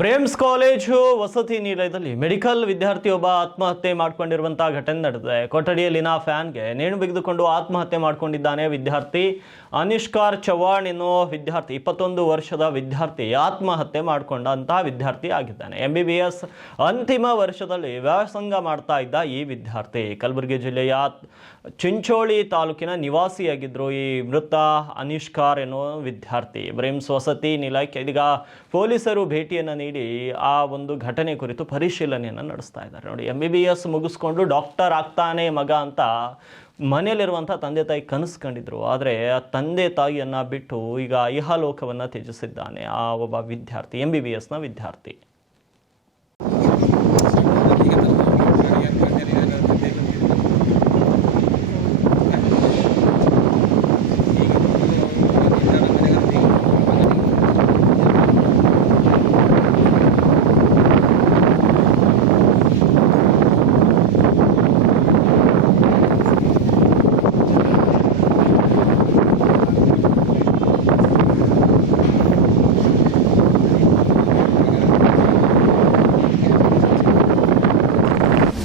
ಬ್ರೇಮ್ಸ್ college ವಸತಿ ನಿಲಯದಲ್ಲಿ medical ವಿದ್ಯಾರ್ಥಿಯೊಬ್ಬ ಆತ್ಮಹತ್ಯೆ ಮಾಡಿಕೊಂಡಿರುವಂತಹ ಘಟನೆ ನಡೆದಿದೆ. ಕೊಠಡಿಯಲ್ಲಿನ ಫ್ಯಾನ್ಗೆ ನೇಣು ಬಿಗಿದುಕೊಂಡು ಆತ್ಮಹತ್ಯೆ ಮಾಡಿಕೊಂಡಿದ್ದಾನೆ ವಿದ್ಯಾರ್ಥಿ ಅನಿಷ್ಕಾರ್ ಚವಾಣ್ ಎನ್ನುವ ವಿದ್ಯಾರ್ಥಿ. 21 ವರ್ಷದ ವಿದ್ಯಾರ್ಥಿ ಆತ್ಮಹತ್ಯೆ ಮಾಡಿಕೊಂಡಂತಹ ವಿದ್ಯಾರ್ಥಿ ಆಗಿದ್ದಾನೆ. MBBS ಅಂತಿಮ ವರ್ಷದಲ್ಲಿ ವ್ಯಾಸಂಗ ಮಾಡ್ತಾ ಇದ್ದ ಈ ವಿದ್ಯಾರ್ಥಿ ಕಲಬುರಗಿ ಜಿಲ್ಲೆಯ ಚಿಂಚೋಳಿ ತಾಲೂಕಿನ ನಿವಾಸಿಯಾಗಿದ್ದರು. ಈ ಮೃತ ಅನಿಷ್ಕಾರ್ ಎನ್ನುವ ವಿದ್ಯಾರ್ಥಿ ಬ್ರೇಮ್ಸ್ ವಸತಿ ನಿಲಯಕ್ಕೆ ಇದೀಗ ಪೊಲೀಸರು ಭೇಟಿಯನ್ನು ನೀಡಿ ಆ ಒಂದು ಘಟನೆ ಕುರಿತು ಪರಿಶೀಲನೆಯನ್ನು ನಡೆಸ್ತಾ ಇದ್ದಾರೆ. ನೋಡಿ, MBBS ಮುಗಿಸ್ಕೊಂಡು ಡಾಕ್ಟರ್ ಆಗ್ತಾನೆ ಮಗ ಅಂತ ಮನೆಯಲ್ಲಿರುವಂಥ ತಂದೆ ತಾಯಿ ಕನಸು ಕಂಡಿದ್ರು. ಆದರೆ ಆ ತಂದೆ ತಾಯಿಯನ್ನು ಬಿಟ್ಟು ಈಗ ಇಹಲೋಕವನ್ನು ತ್ಯಜಿಸಿದ್ದಾನೆ ಆ ಒಬ್ಬ ವಿದ್ಯಾರ್ಥಿ, MBBSನ ವಿದ್ಯಾರ್ಥಿ.